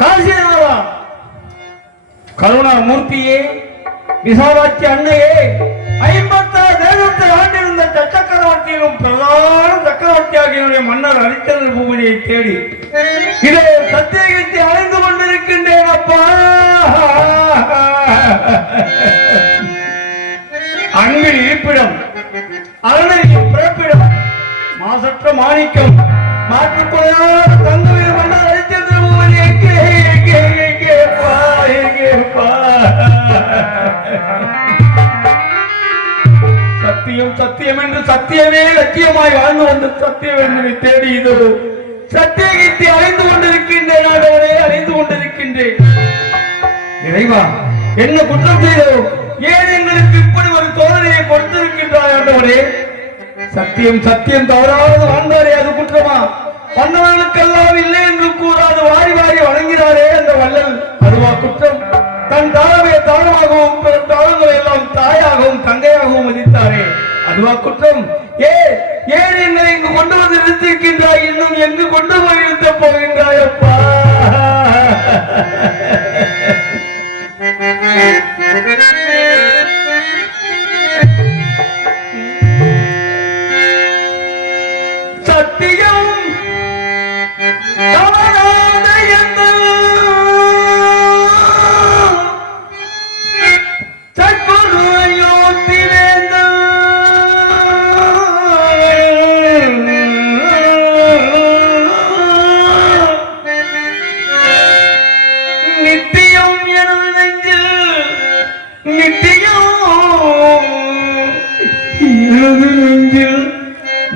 காசிநாதா, கருணாமூர்த்தியே, விசாலாட்சி அன்னையே, 56 தேசத்தை ஆண்டிருந்த சக்கரவர்த்தியிலும் பிரதான சக்கரவர்த்தியாகிய மன்னர் ஹரிச்சந்திர பூபதியை தேடி இதோ சத்தியகத்தை அடைந்து கொண்டிருக்கின்றேன் அப்பா. அன்பின் இருப்பிடம், அருணையின் பிறப்பிடம், மாசற்ற மாணிக்கம், மாற்றுக்கொள்ளாத தங்கவேல் மன்னர் ஹரிச்சந்திர பூபதி எங்கே எங்கே எங்கே பா எங்கே பா. சத்தியம் சத்தியம் என்று சத்தியமே லட்சியமாய் வாழ்ந்து வந்த சத்தியவேந்தனை தேடி இது சத்தியகீர்த்தி அடைந்து கொண்டிருக்கின்றேன். ஆண்டவரே, அடைந்து கொண்டிருக்கின்றேன். இறைவா, என்ன குற்றம் செய்தோம்? ஏன் எங்களுக்கு இப்படி ஒரு சோதனையை கொடுத்திருக்கின்றாய்? ஆண்டவரே, சத்தியம் சத்தியம் தவறாவது வாழ்ந்தாரே, அது குற்றமா? வந்தவர்களுக்கெல்லாம் இல்லை என்று கூறாது வாரி வாரி வழங்கினாரே அந்த வள்ளல், அதுவா குற்றம்? தன் தாழமே தாழமாகவும் தாழங்களை எல்லாம் தாயாகவும் தங்கையாகவும் மதித்தாரே, அதுவா குற்றம்? ஏன் என்னை இங்கு கொண்டு வந்து நிறுத்திருக்கின்றாய்? இன்னும் எங்கு கொண்டு போய் நிறுத்த போகின்றாய் அப்பா? சத்தியம்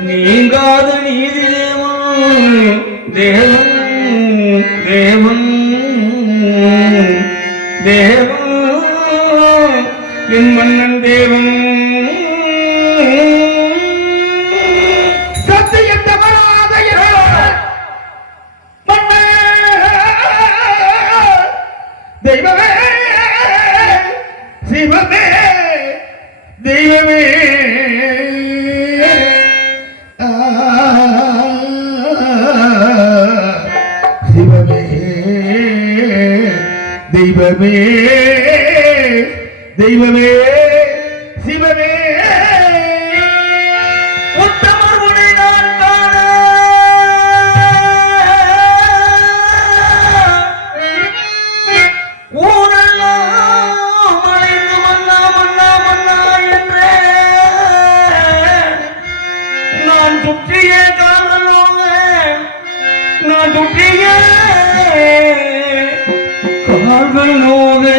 நீங்காத நீதி தேவன் தேவன் தேவன் என் மன்னன் தேவன். சத்தியம் தவறாத தெய்வமே சிவமே தெய்வமே தெய்வமே தெய்வமே சிவமே உத்தமர் உனை நான் காண ஊரெல்லாம் அழைந்து மன்னா மன்னா மன்னா என்றே நான் சுற்றிய காரணம் நான் சுற்றிய கால்களோடு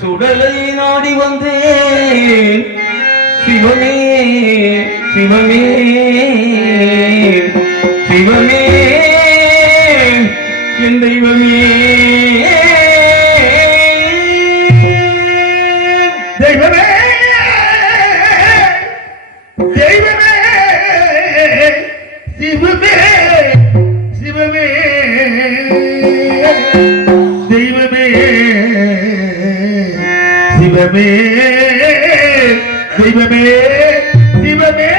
சுடலை நாடி வந்தேன். சிவமே சிவமே சிவமே என் தெய்வமே தெய்வமே தெய்வமே சிவமே சிவமே தெய்வமே சிவமே தெய்வமே சிவமே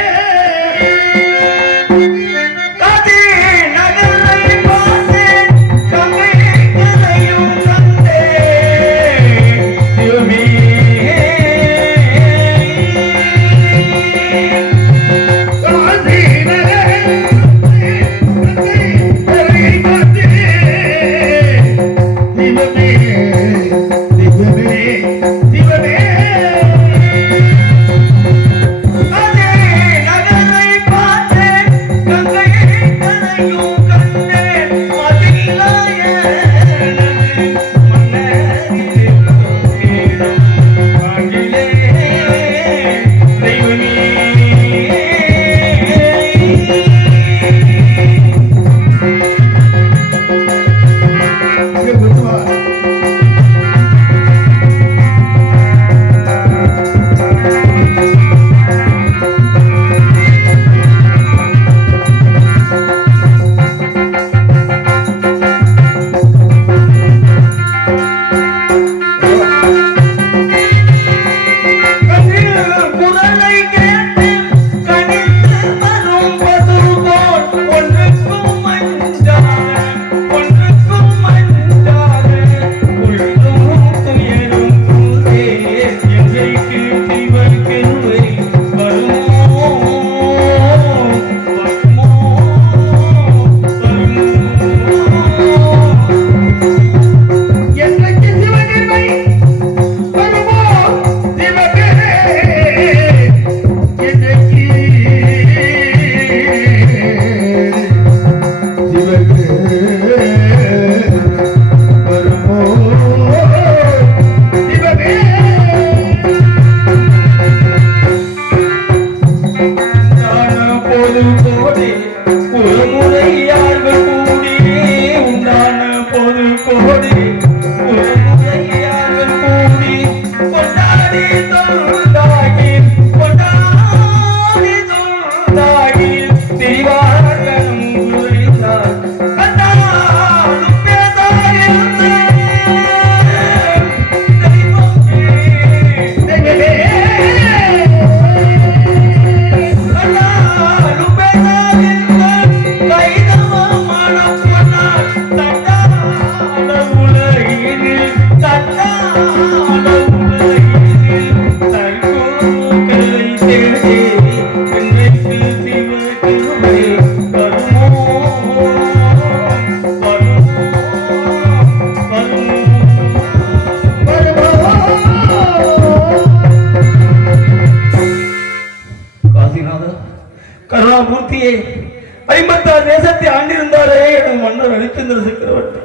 பாகிஸ்தான் தேசத்தை ஆண்டிருந்தாரே எனது மன்னர் ஹரிச்சந்திர சக்கரவர்த்தி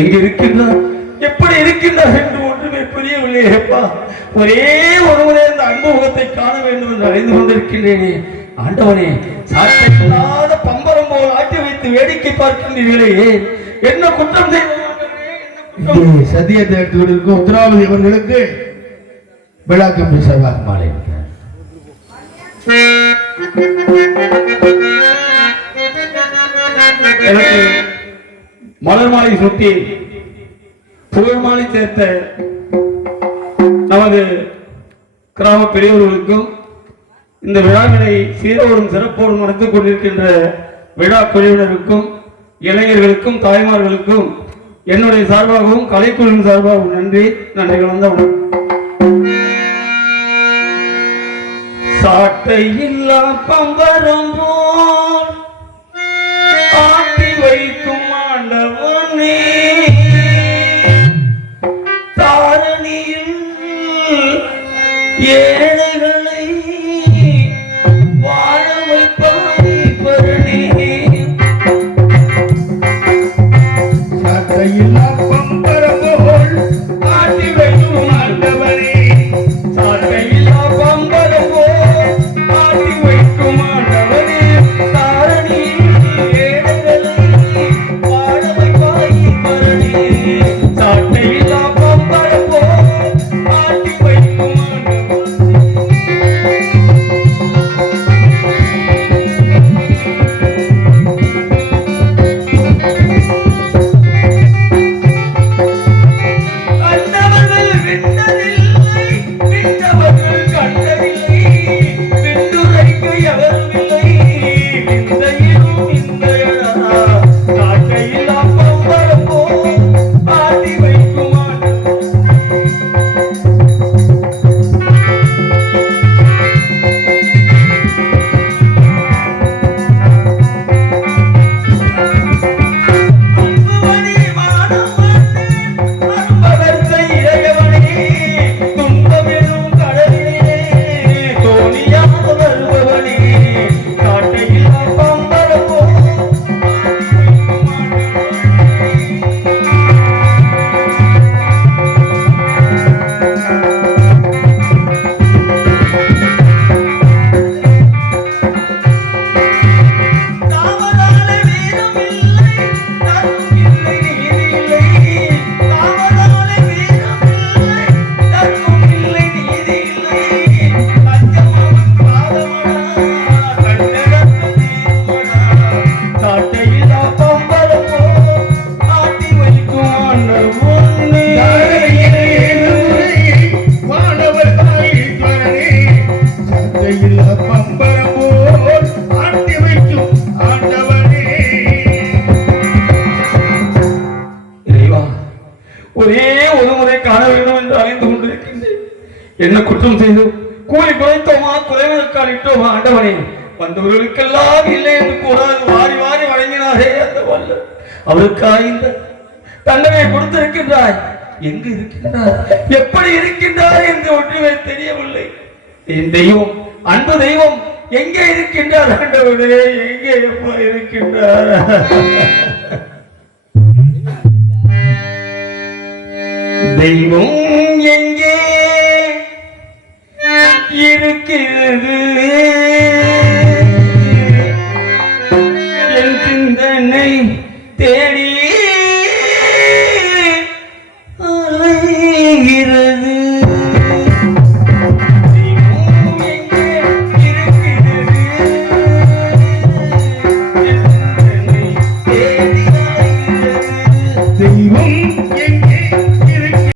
எங்க இருக்கின்றார், எப்படி இருக்கின்றார் என்று ஒன்றுமே புரியவில்லையேப்பா. ஒரே ஒருவரே இந்த அன்பு முகத்தை காண வேண்டும் என்று அறிந்து கொண்டிருக்கின்றேனே. ஆண்டவனே, சாட்டையில்லாத பம்பரம் போல் ஆட்டி வைத்து வேடிக்கை பார்க்கின்றீர்களே, என்ன குற்றம் செய்வது? சத்தியத்தை எடுத்துக் கொண்டிருக்கும் உத்தராவதி அவர்களுக்கு விழாக்கம் பேசவார் மாலை. எனக்கு மலர் மாலை சுட்டி புகழ் மாலை சேர்த்த நமது கிராம பெரியவர்களுக்கும் இந்த விழாவினை சீரோடும் சிறப்போடும் நடத்திக் கொண்டிருக்கின்ற விழா குழுவினருக்கும் இளைஞர்களுக்கும் தாய்மார்களுக்கும் என்னுடைய சார்பாகவும் கலைக்குழுவின் சார்பாகவும் நன்றி கலந்த வணக்கம். சாட்டையில்லா பம்பரம் போல் ஆட்டி வைக்கும் ஆண்டவனே, தாரணியில் ஏழைகளை வாழ வைப்பாய் பரணி. சாட்டையில்லா பம்பரம் போல் ஆட்டி வைக்கும் ஆண்டவனே, சாட்டையில்லா பம்பரம் போல் ஆட்டி வைக்கும் ஆண்டவனே, தாரணியில் ஏழைகளை வாழ வைப்பாய் பரணி. சாட்டையில்லா பம்பரம் போல் ஆட்டி வைக்கும் என்ன குற்றம் செய்து கூலி குறைத்தோமா குறைவதற்காலிட்டோமா? ஆண்டவனே, வந்தவர்களுக்கெல்லாம் இல்லை என்று கூறாது வாரி வாரி வழங்கினாரே அந்த வல்ல, அவருக்காக இந்த தண்டனை கொடுத்திருக்கின்றாய். எங்கு இருக்கின்றார், எப்படி இருக்கின்றார் என்று ஒன்றுமே தெரியவில்லை. என் தெய்வம், அன்பு தெய்வம் எங்கே இருக்கின்றார்? ஆண்டவனே, எங்கே எப்ப இருக்கின்றார்? தெய்வம் எங்கே இருக்கிறது? என் சிந்தனை தேடி அலைகிறது. தெய்வம் எங்கே இருக்கிறது? என் சிந்தனை தேடி அலைகிறது. தெய்வம் எங்கே